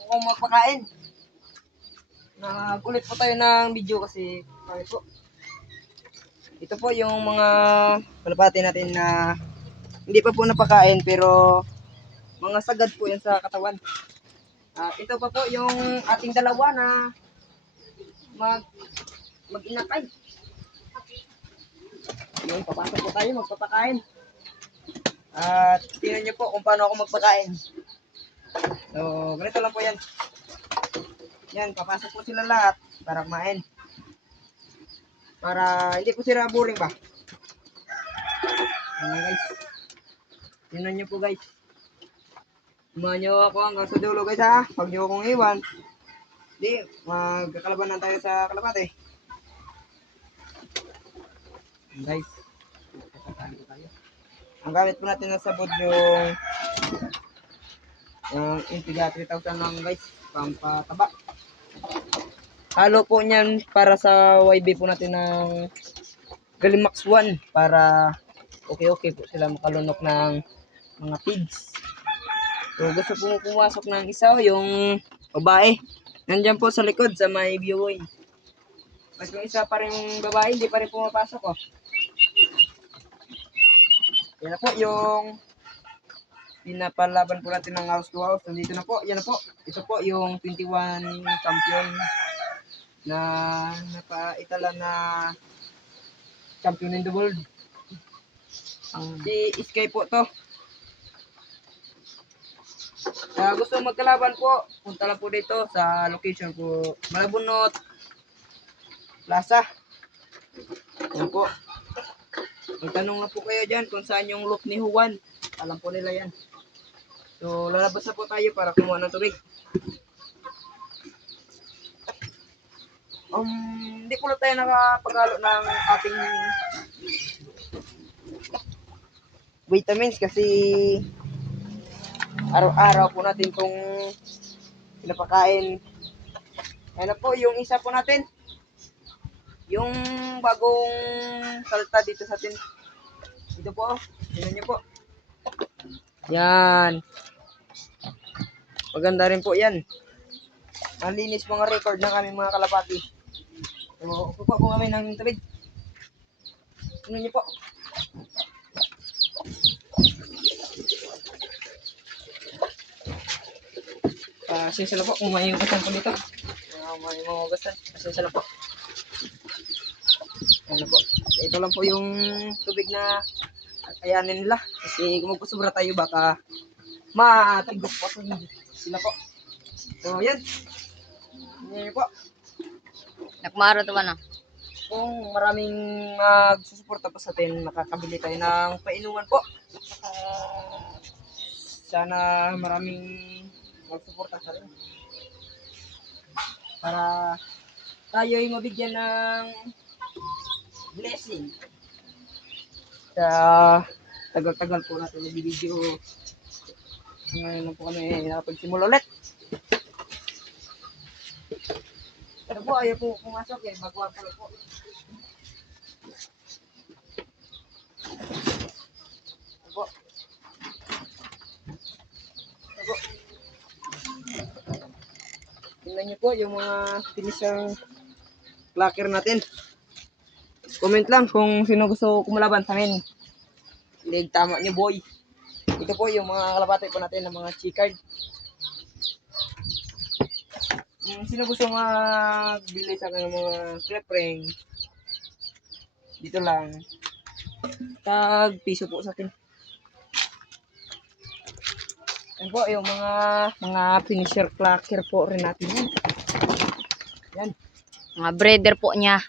po akong magpakain. Nagulit po tayo ng video kasi po. Ito po yung mga kalapati natin na hindi pa po napakain pero mga sagad po yan sa katawan. At ito pa po yung ating dalawa na mag-inakay. Yung papasok po tayo magpapakain. At tingnan nyo po kung paano ako magpakain. So, ganito lang po yan. Yan, papasok po sila lahat para kumain. Para hindi po sila boring ba? Ano guys? Tingnan nyo po guys. Samahan nyo ako hanggang sa dulo guys ha. Huwag nyo akong iwan. Hindi, magkakalabanan tayo sa kalapate. Guys, ang gamit po natin na sabod yung Intiga 3000 lang guys, pampataba. Halo po niyan para sa YB po natin ng Galimax 1 para okay po sila makalunok ng mga pigs. So gusto po pumasok ng isa yung babae. Nandiyan po sa likod sa may viewing. Mas yung isa pa rin babae, hindi pa rin pumapasok oh. Yan na po yung pinapalaban po natin ng house to house. Nandito na po, yan na po. Ito po yung 21 champion na napaitala na champion in the world. Si Sky po to. Gusto magkalaban po, punta lang po dito sa location po, Malabunot Plaza. Yan po. Magtanong na po kayo dyan kung saan yung loop ni Juan. Alam po nila yan. So, lalabas na po tayo para kumuha ng tubig. Hindi po na tayo nakapagalo ng ating vitamins kasi araw-araw po natin itong pinapakain. Ayan na po yung isa po natin. Yung bagong salta dito sa atin. Ito po, tingnan nyo po. Yan. Maganda rin po yan. Ang linis mga record ng aming mga kalapati. So, kukuha po kami ng tubig. Tingnan nyo po. Pasensya na po kung may ugasan po dito. May mga ugasan. Pasensya na po. Ano po. Ito lang po yung tubig na kayanin nila. Kasi kung magpasobra tayo baka matigos po sila po. So, yan. Yan po. Nakmaro to ba na? Kung maraming magsusuporta po sa atin, makakabili tayo ng painuman po. Sana maraming magsuporta sa atin. Para tayo ay mabigyan ng blessing. Sa tagal-tagal po natin yung video. Ngayon na po kami nakapagsimula ulit. Ito po, ayaw po pumasok eh. Baguhan po po. Ito po. Ito po. Tingnan niyo po yung mga finisher clacker natin. Comment lang kung sino gusto kumalaban sa amin. Hindi tama niyo boy. Ito po yung mga kalapati po natin ng mga chicard. Sino gusto magbili sa akin ng mga clip ring, dito lang. Tag piso po sa akin. Yan po yung mga finisher clacker po rin natin yan. Yan. Mga breeder po niya.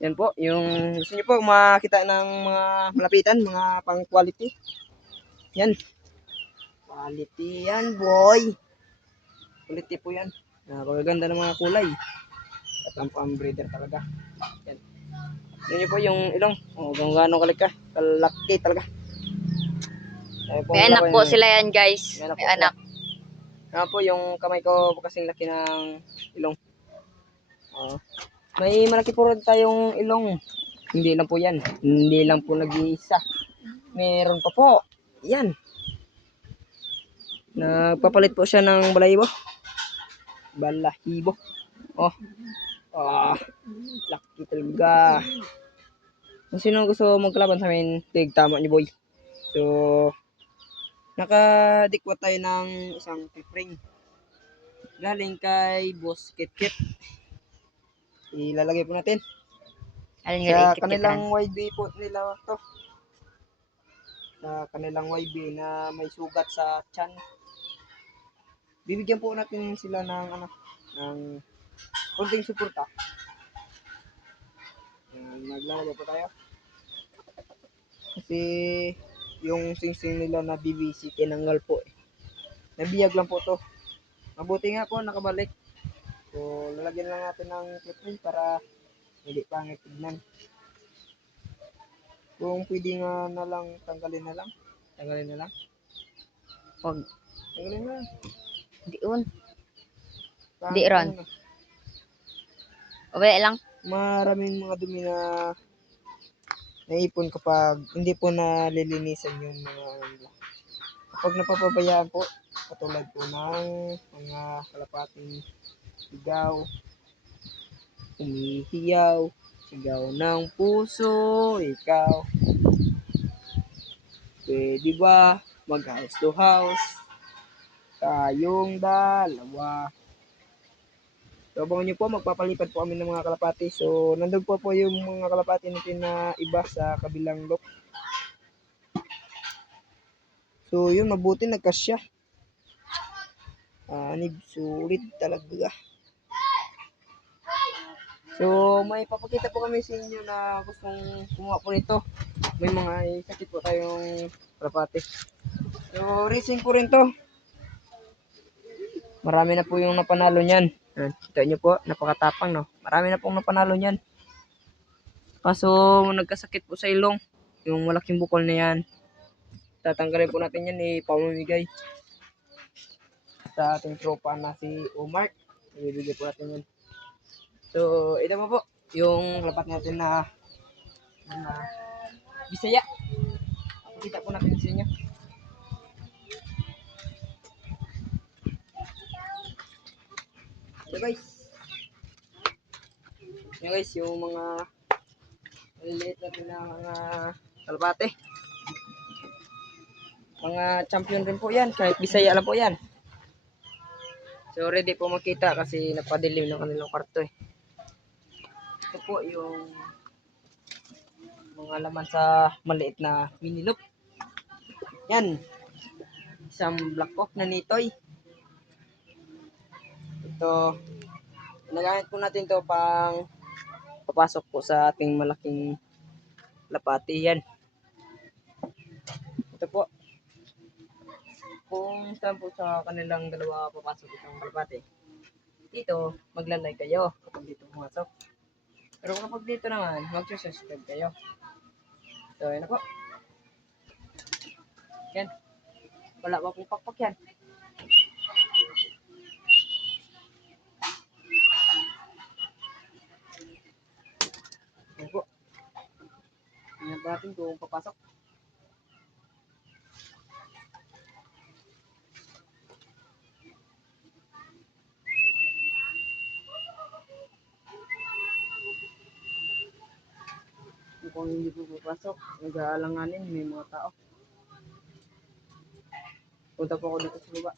Yan po, yung gusto niyo po makita ng mga malapitan, mga pang quality. Yan. Quality yan, boy. Quality po yan. Napakaganda ng mga kulay. At ang pang-breeder talaga. Yan. Yan niyo po yung ilong. O, kung gaano kalaki talaga. May anak po sila yan guys. May anak. Yan po yung kamay ko kasing laki ng ilong. May malaki po rin tayong ilong. Hindi lang po yan. Hindi lang po nag-iisa. Meron pa po. Yan. Nagpapalit po siya ng balahibo. Balahibo. Oh. Ah, laki talaga. Kung sino gusto magkalaban sa amin, tama niyo boy. So, nakadikwa tayo ng isang pipring. Galing kay Boss Kitkit. Ilalagay po natin. Alin Sa nga ikit kanilang YB po nila to. Sa kanilang YB na may sugat sa tiyan. Bibigyan po natin sila ng ng konting suporta. Naglalagay po tayo. Kasi yung singsing nila na BBC tinanggal po. Nabiyag lang po to. Mabuti nga po nakabalik. So lalagyan lang natin ng clip para hindi pangit tignan. Kung pwede nga na lang, tanggalin na lang. Tanggalin na lang. Wag. Tanggalin na lang. Diun. Pangit Di ron. na. Wala lang. Maraming mga dumi na naipon kapag hindi po nalilinisan yung mga nila. Kapag napapabayaan po, katulad po ng mga kalapating sigaw, umihiyaw, sigaw ng puso, ikaw. Pwede ba mag-house to house? Tayong dalawa. So, abangan nyo po, magpapalipad po kami ng mga kalapati. So, nandun po yung mga kalapati natin na iba sa kabilang loop. So, yun, mabuti nagkasya. Sulit talaga. So, may papakita po kami sa inyo na gustong kumuha po nito. May mga sakit po tayong kalapati. So, racing po rin to. Marami na po yung napanalo niyan. Kita nyo po, napakatapang, no? Marami na pong napanalo niyan. Kaso, nagkasakit po sa ilong. Yung malaking bukol na yan. Tatanggalin po natin yan, ipamamigay sa ating tropa na si Omar. Ibibigay po natin yan. So, ito po yung lapat natin na Bisaya. Pakita po natin sa inyo. Ito guys. Yan guys, yung mga maliliit natin na mga kalapate. Mga champion rin po yan, kahit Bisaya lang po yan. So ready po makita kasi napadilim ng kanilang kwarto eh. Ito po yung mga laman sa maliit na mini loop. Yan. Isang black oak na nitoy. Ito, nagamit po natin to pang papasok po sa ating malaking lapati yan. Ito po. Kung saan po sa kanilang dalawa papasok itong kalapati, dito maglalay kayo kapag dito pumasok. Pero kapag dito naman, mag-subscribe kayo. So, yun na po. Yan. Wala pa pong pakpak yan. Yan po. Tingnan pa natin kung papasok. Kung hindi po papasok, nag-aalanganin, may mga tao. Punta po ako dito sa baba.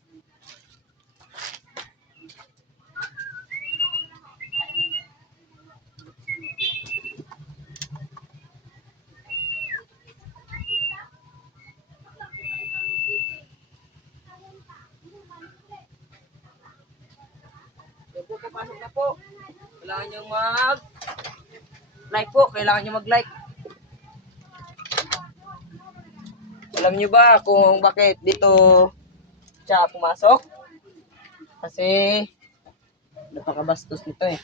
Yan po, papasok na po. Kailangan nyo mag-like po. Kailangan nyo mag-like. Alam nyo ba kung bakit dito siya pumasok? Kasi napakabastos nito eh.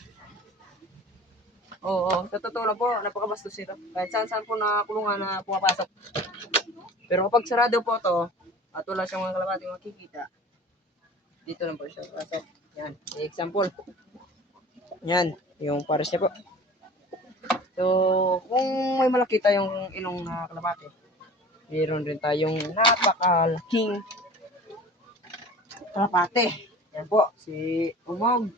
Oo, sa totoo lang po, napakabastos nito. Kahit saan-saan po na kulungan na pumapasok. Pero kapag sarado po to, at wala siyang mga kalabating makikita, dito lang po siya pasok. Yan, example. Yan, yung pares niya po. So, kung may malaki tayong ilong na kalapate, mayroon rin tayong napakalaking kalapate. Yan po, si Umog.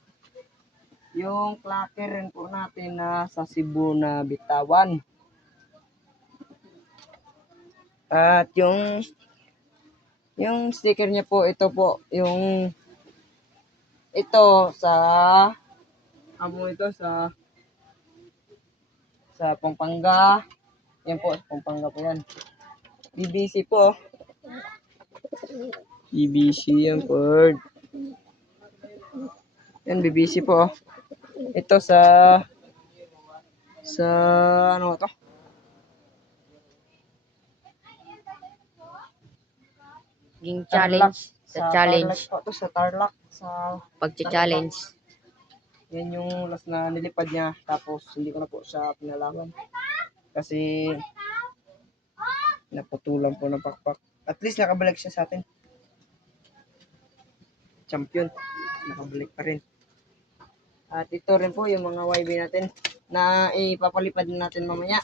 Yung clacker rin po natin na sa Cebu na bitawan. At yung sticker niya po, ito po, yung ito sa ito sa Pampanga. Yan po, Pampanga po yan. BBC po. BBC yan po. Yan, BBC po. Ito sa ano to? Yung challenge. Sa challenge. Tarlac po to, sa Tarlac. Sa Pag-challenge. yan yung last na nilipad niya. Tapos hindi ko na po siya pinalaman. Kasi naputulan po ng pakpak. At least nakabalik siya sa atin. Champion. Nakabalik pa rin. At ito rin po yung mga YB natin na ipapalipad natin mamaya.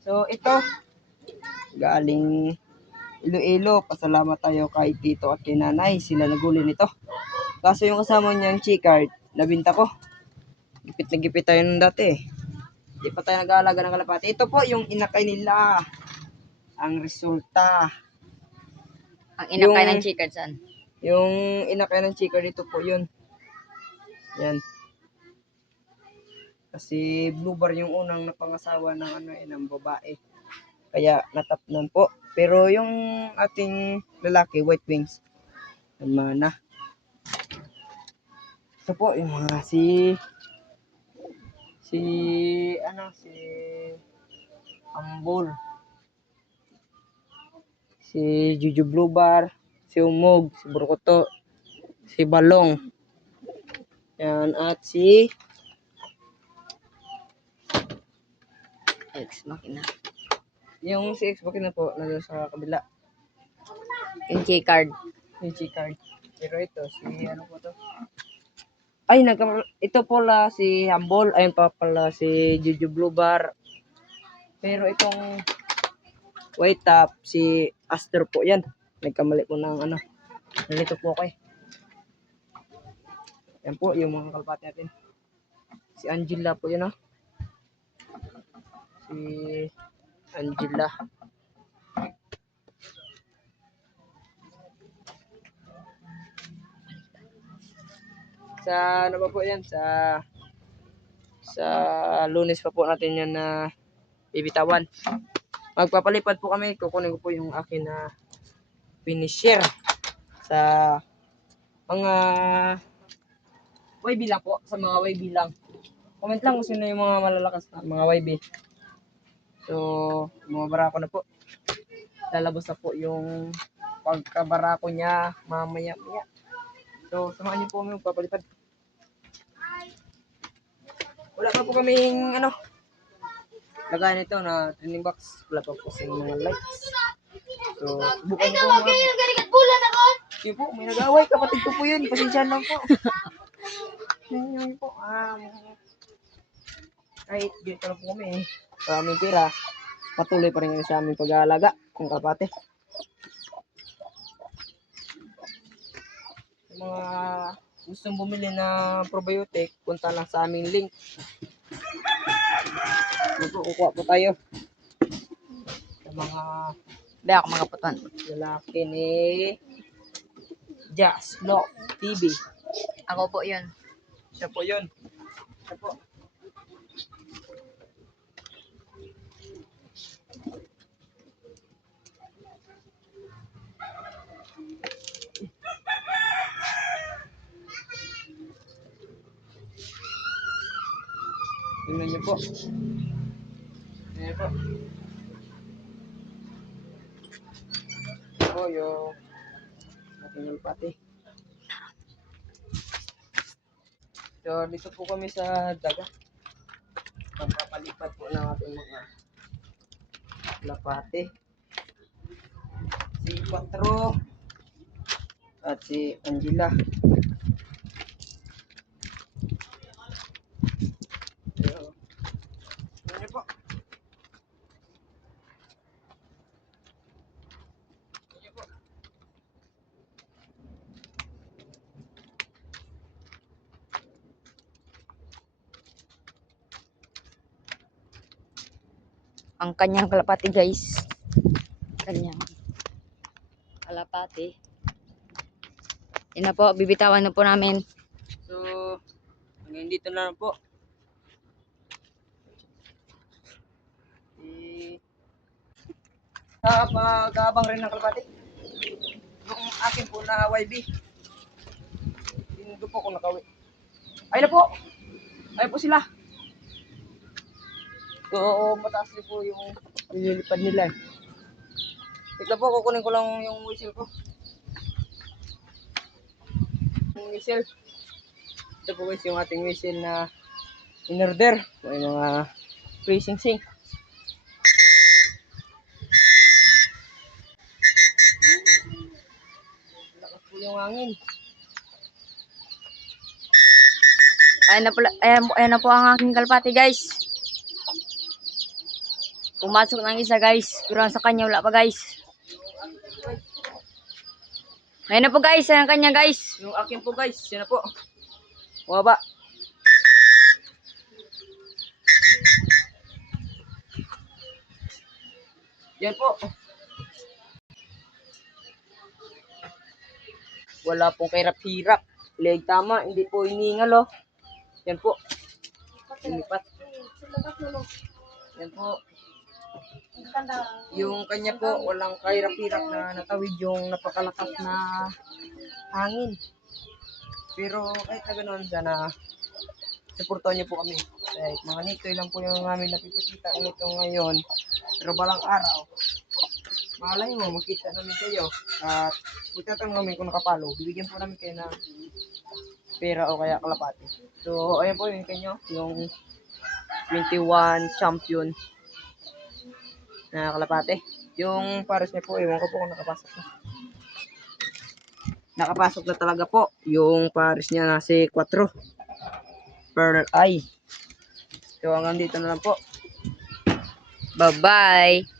So ito, galing Iloilo. Pasalamat tayo kay Tito at kay Nanay. Sila naguli nito. Kaso yung kasama niyang G-card, nabinta ko. Gipit na gipit tayo nung dati. Hindi pa tayo nag-aalaga ng kalapati. Ito po yung inakay nila. Ang resulta. Ang inakay Yung- ng chicken saan? Yung inakay ng chika dito po yun. Yan. Kasi blue bar yung unang napangasawa ng ng babae. Kaya natapnan po. Pero yung ating lalaki, white wings, mana. Ito po yung mga si Ambol. Si Juju Blue Bar, si Umog, si Burkoto, si Balong. Yan, at si Ex makina. yung si Xbox na po, nandun sa kabila. Yung G-card. Yung G-card. Pero ito, si ano po to? Ay, ito po la si Humble. Ayun pa pala si Juju Blue Bar. Pero itong white top, si Aster po yan. Nagkamali po ng nalito po ako eh. Yan po, yung mga kalpati natin. Si Angela po yun Si Angela. Sa ano ba po yan? Sa Lunes pa po natin yan na bibitawan. Magpapalipad po kami. Kukunin ko po yung akin na finisher sa mga YB lang po. Sa mga YB lang. Comment lang kung sino yung mga malalakas na mga YB. So, bumabara ko na po. Lalabas na po yung pagkabara ko niya mamaya-maya. So, samahan niyo po kami magpapalipad. Wala pa po kaming lagayan nito na training box. Wala pa po kasing mga lights. So, subukan ko mga... Yun po, may nag-away. Kapatid ko po yun. Pasensya lang po. Yun po. Kahit dito lang po kami. Sa aming pera, patuloy pa rin kami sa aming pag-aalaga. Kung kapate. Mga gustong bumili ng probiotic, punta lang sa aming link. Kukuha po tayo sa mga Be ako mga putuan. lalaki ni Just Love TV. Ako po yun. Siya po yun. Siya po. Tingnan niyo po. Ayan po. Ito po yung ating pati. So, dito po kami sa daga. Pagpapalipad po ng ating mga lapate. Si Patro at si Angela. So, ano po? ang kanyang kalapati guys. Kanyang kalapati. Yan na po, bibitawan na po namin. So, hanggang dito na lang po. Pag-aabang rin ng kalapati. Yung akin po na YB. Hindi po ako nakawi. Ayun na po. Ayun po sila. So, mataas din po yung nililipad nila eh. Ito po, kukunin ko lang yung whistle ko. Yung whistle. Ito po guys yung ating whistle na in-order. May mga freezing sing. Lakas po yung hangin. Ayan na po ang aking kalapati guys. Pumasok ng isa guys. Pero sa kanya wala pa guys. Ayan na po guys. Ayan ang kanya guys. Yung akin po guys, yan na po. Bumaba. Yan po. Wala pong kahirap-hirap. Leg tama, hindi po hiningal oh. Yan po. Lumipat. Yan po. Yung kanya po, walang kahirap-hirap na natawid yung napakalakas na hangin. Pero kahit na ganoon, sana supportan niyo po kami. Kahit mga nitoy lang po yung namin napipikita nito ngayon. Pero balang araw, malay mo, makita namin kayo. At magtatanong namin kung nakapalo. Bibigyan po namin kayo ng pera o kaya kalapati. So, ayan po yung kanyo. Yung 21 champion na kalapate. Yung pares niya po, ewan ko po kung nakapasok na. Nakapasok na talaga po. Yung pares niya nasi 4. Per eye. So hanggang dito na lang po. Bye-bye.